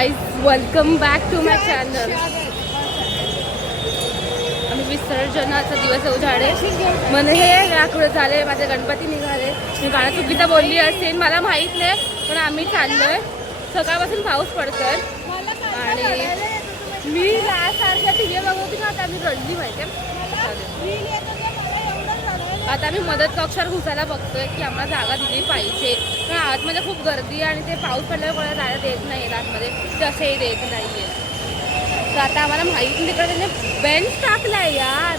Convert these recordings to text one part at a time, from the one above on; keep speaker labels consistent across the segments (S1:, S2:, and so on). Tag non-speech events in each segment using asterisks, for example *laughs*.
S1: Guys welcome back to my channel आम्ही विसर्जनाचा दिवस उजाडे. मला हे आठवडे झाले माझे गणपती निघाले. मी गाणं चुकीचं बोलली असेल मला माहीत नाही पण आम्ही चाललोय. सकाळपासून पाऊस पडतोय. आणि मी सारख्या बघत होती ना आता आम्ही रडली माहिती आता आम्ही मदत कक्षावर घुसायला बघतोय की आम्हाला जागा दिली पाहिजे. पण आतमध्ये खूप गर्दी आणि ते पाऊस पडल्यावर कोणाला जायला देत नाही आतमध्ये. तसेही देत नाही आहे तर आता आम्हाला माहीत नाही तिकडे त्याने बेंच आहे यार.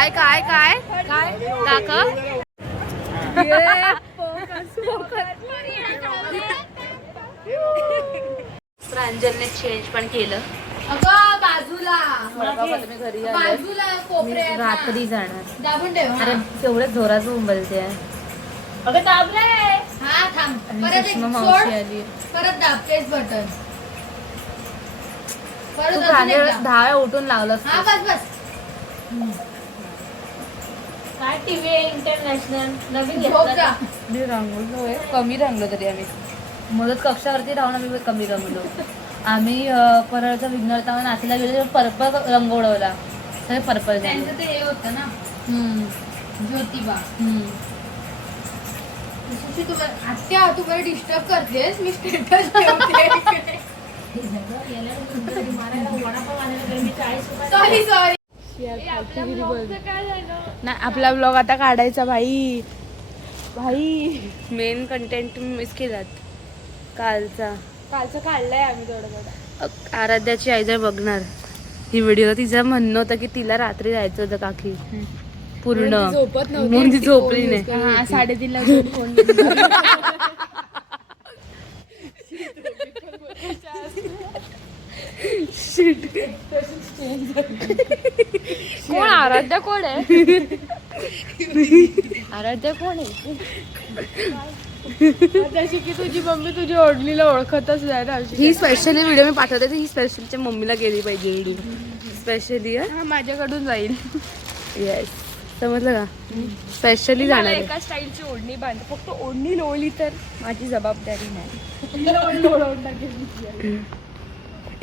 S1: काय काय काय? काय? दाखव प्रांजलने चेंज पण केलं.
S2: अगं बाजूला.
S1: मी घरी आले.
S2: बाजूला कोपऱ्यात
S1: रात्री जाणार.
S2: दाबून ठेव. हा.
S1: अरे जोरात बोंबलते
S2: अगं दाबलंय हा थांब. परत एक
S1: सुषमा
S2: सोड.
S1: मावशी आली.
S2: परत दाब तेच बटन. परत
S1: तू
S2: अजून.
S1: दहा वेळा उठून लावलं
S2: हा बस बस.
S3: काय टीव्ही इंटरनॅशनल नवीन घेतला
S1: मी कमी रंगलो तरी आम्ही. मदत कक्षावरती राहून आम्ही कमी रंगलो आम्ही अं, परळचा विघ्नता नातीला गेलो पर्पल रंग उडवला सगळे पर्पल
S2: त्यांचं ते हे होतं ना? ज्योतिबा. सुशी, तू मला- आत्या तू मला डिस्टर्ब करतेस? मी स्टेटस ठेवते. *laughs* सॉरी सॉरी
S1: नाही आपला ब्लॉग आता काढायचा भाई. भाई. मेन कंटेंट मिस केलात. कालचा.
S2: कालचं काढलंय आम्ही थोडं थोडं
S1: अ- आराध्याची आई जर बघणार ही व्हिडिओ तिचं म्हणणं होतं की तिला रात्री जायचं होतं काकी. पूर्ण.
S2: झोपत
S1: म्हणून ती झोपली नाही.
S2: साडेतीनला फोन *laughs* *laughs*
S1: कोण आराध्या कोण आहे? *laughs* आराध्या कोण आहे?
S2: जशी की तुझी मम्मी तुझी ओढणीला ओळखतच नाही ना अशी.
S1: ही स्पेशली व्हिडिओ मी पाठवते ही स्पेशलच्या मम्मीला गेली पाहिजे व्हिडिओ स्पेशली
S2: हा माझ्याकडून जाईल.
S1: येस समजलं का? स्पेशली जाणार आहे.
S3: एका स्टाईलची ओढणी बांध. फक्त ओढणी लोळली तर माझी जबाबदारी नाही. *laughs*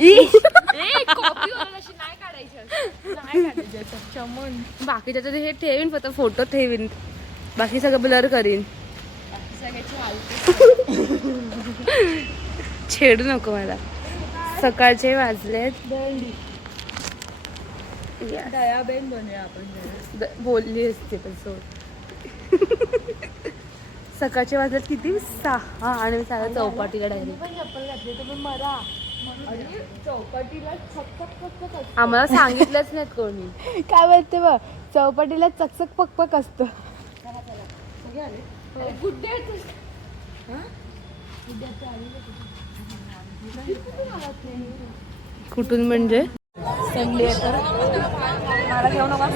S3: कॉपी *laughs*
S1: बाकीच्या तर हे ठेवीन फक्त फोटो ठेवीन. बाकी सगळं ब्लर करीन. छेडू नको मला. सकाळचे वाजलेत. बोलली असते पण सोड. सकाळचे वाजलेत किती? सहा आणि चालत चौपाटीला डायरेक्ट आम्हाला सांगितलंच नाहीत कोणी. *laughs*
S3: काय बोलते बघ चौपाटीला चकचक पकपक असतं.
S1: कुठून म्हणजे?
S3: मला घेऊ नका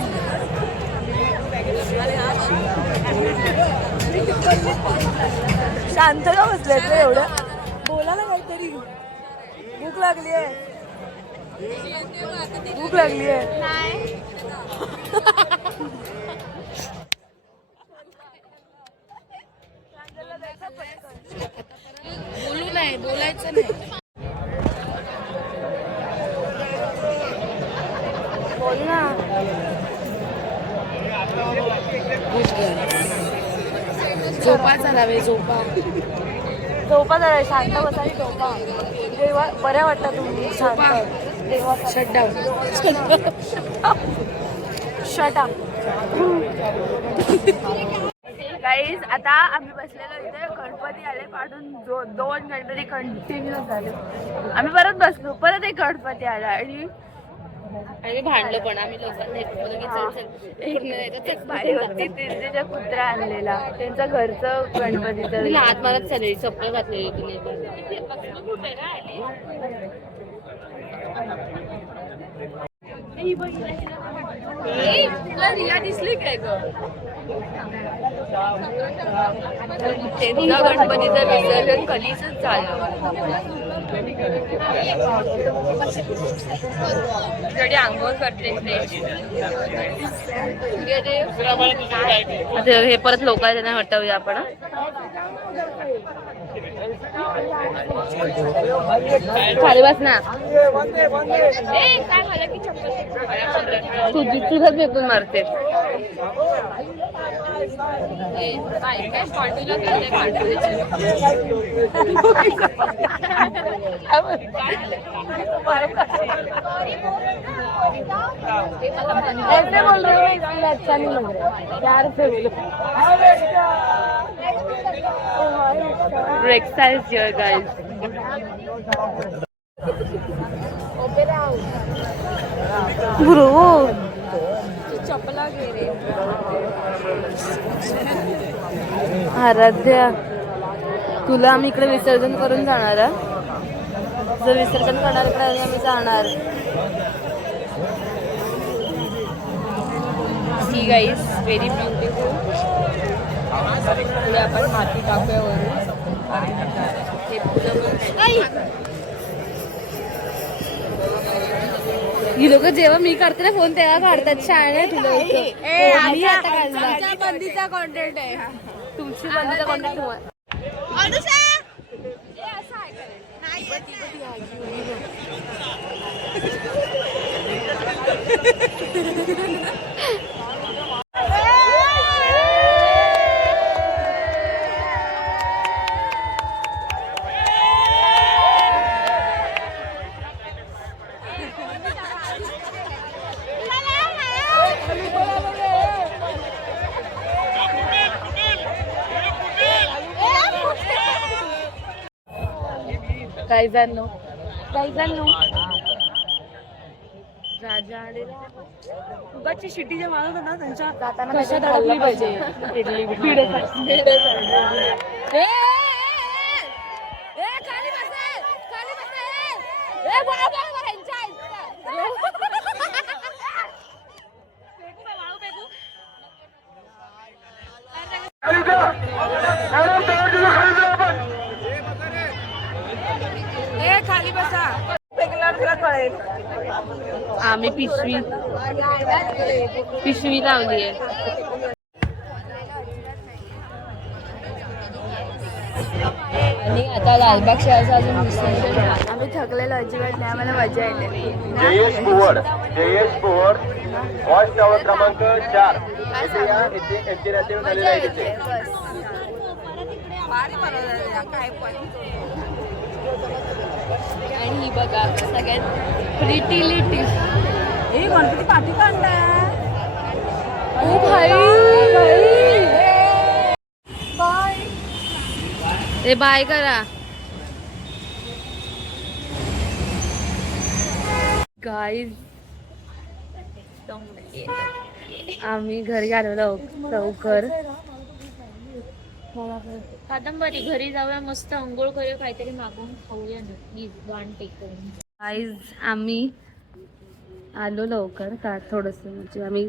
S3: शांत का बसले एवढं? बोला ना काहीतरी. भूक लागली आहे. भूक लागली आहे.
S1: बोलू नाही बोलायचं नाही. बोल ना. झोपा झाला झोपा.
S3: झोपा जरा शांत बसा झोपा. देवा बऱ्या वाटतं तुम्ही शांत. देवा
S1: शटडाऊन
S3: शटा
S1: गाईज आता आम्ही बसलेलो इथे. गणपती आले पाडून दो, दोन गणपती कंटिन्यू झाले. आम्ही परत बसलो. परत एक गणपती आला आणि आणि भांडलो पण आम्ही लोकांनी कुत्रा आणलेला त्यांच्या घरचं गणपतीचं हात मारत चालली चप्पल घातलेली रिया दिसली काय ग? त्यांचा गणपतीचं विसर्जन कधीच झालं आंघोळ करते हे परत लोकांना त्यांना हटवूया आपण खाली बस ना तुझी तुझं फेकून मारते
S3: ऐसे बोल रहे हो इसलिए अच्छा नहीं लग रहा प्यार से बोलो
S1: ब्रो
S3: चपला घे रे
S1: आराध्या तुला आम्ही इकडे विसर्जन करून जाणार हा? जर विसर्जन करणार इकडे आम्ही जाणार. सी गाईज व्हेरी ब्युटिफुल
S3: पुढे आपण माती टाकूया वरून.
S1: हे ही लोक जेव्हा मी करते ना फोन तेव्हा काढतात शाळा तुला
S3: बंदीचा आहे.
S1: तुमची बंदीचा कॉन्टॅक्ट तुम्हाला काय जाणलो काय जाणलो राजा आलेला
S3: उगाची शिटी जे मारत होता ना त्यांच्या जाताना
S1: कशात अडकली पाहिजे? इडली ए, ए, खाली बसा, खाली बसा, ए. ए, बळा, बळा, बळा, ह्यांच्या
S3: ए खाली बसा फेकल्यावर तुला कळेल
S1: आम्ही पिशवी पिशवी लावली आहे.
S3: आणि आता लालबाग शहराचं अजून आम्ही थकलेलो अजिबात नाही आम्हाला मजा येते
S4: जयेश पोवड जयेश पोवड वॉच टॉवर क्रमांक चार. झालेला आहे. तिथे
S3: काय पण.
S1: आणि ही बघा सगळ्यात प्रिटी लिटी
S3: ए गणपती पाठी काढलाय
S1: ओ भाई ए बाय करा. गाईज आम्ही घरी आलो लव- लवकर.
S3: कादंबरी घरी जाऊया मस्त अंघोळ करूया काहीतरी मागून खाऊया नक्की गाण टेकून
S1: गाईज आम्ही आलो लवकर. का थोडंसं म्हणजे आम्ही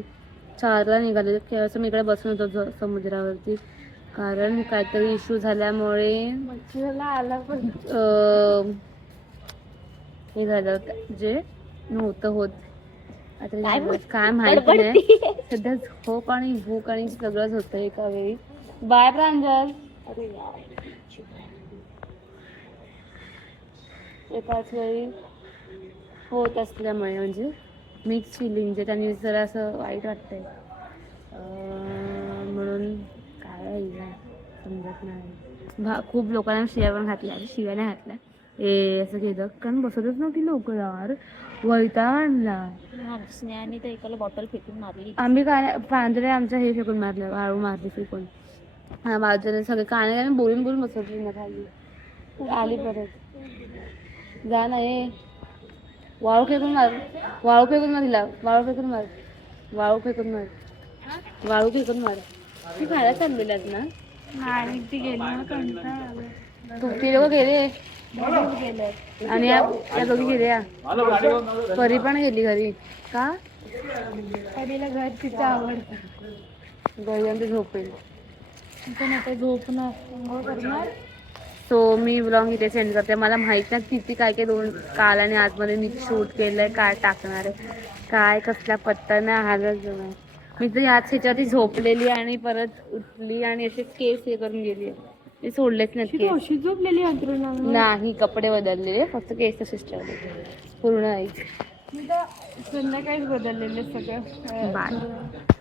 S1: चारला निघालो तेव्हा मी इकडे बसून होतो समुद्रावरती. कारण काहीतरी इश्यू झाल्यामुळे
S3: आला पण.
S1: हे झालं जे नव्हतं होत. आता
S3: काय
S1: माहिती? नाही. सध्या झोप आणि भूक आणि सगळंच होतं एका वेळी. बाय प्रांजल. एकाच वेळी होत असल्यामुळे म्हणजे मिक्स फिलिंग जे त्यांनी जरा असं वाईट वाटतंय. म्हणून काय समजत नाही. भा खूप लोकांना शिव्या पण घातल्या शिव्या नाही घातल्या. ए असं केलं. कारण बसतच नव्हती लवकर यार. वैताग आणला
S3: स्नेहाने तर एकाला बॉटल फेकून मारली.
S1: आम्ही काय पांढरे आमच्या हे फेकून मारलं वाळू मारली फेकून. हा बाजूने सगळे काने आम्ही बोलून बोलून बसवली ना खाली. आली परत. जा ना ये वाळू फेकून मार. वाळू फेकून मार तिला वाळू फेकून मार. वाळू फेकून मार. वाळू फेकून मार. ती खायला चाललेल्यात ना?
S3: ती गेली कंटाळा आला.
S1: तू ते लोक गेले. आणि या या दोघी गेल्या परी पण गेली घरी. का?
S3: परीला घर तिचं आवडतं.
S1: घरी झोपेल.
S3: पण आता झोपणार अंघोळ करणार
S1: सो मी ब्लॉग इथे सेंड करते. मला माहीत नाही किती काय काय दोन काल आणि आजमध्ये मी शूट केलंय काय टाकणार आहे काय कसला पत्ता नाही हालच नाही मी तर याच ह्याच्यावरती झोपलेली आणि परत उठली आणि असे केस हे करून गेली. ते सोडलेच केस.
S3: अशी झोपलेली
S1: नाही कपडे बदललेले फक्त केस तसेच ठेवले. पूर्ण नाही
S3: मी तर संध्याकाळीच बदललेलं सगळं.
S1: बाय.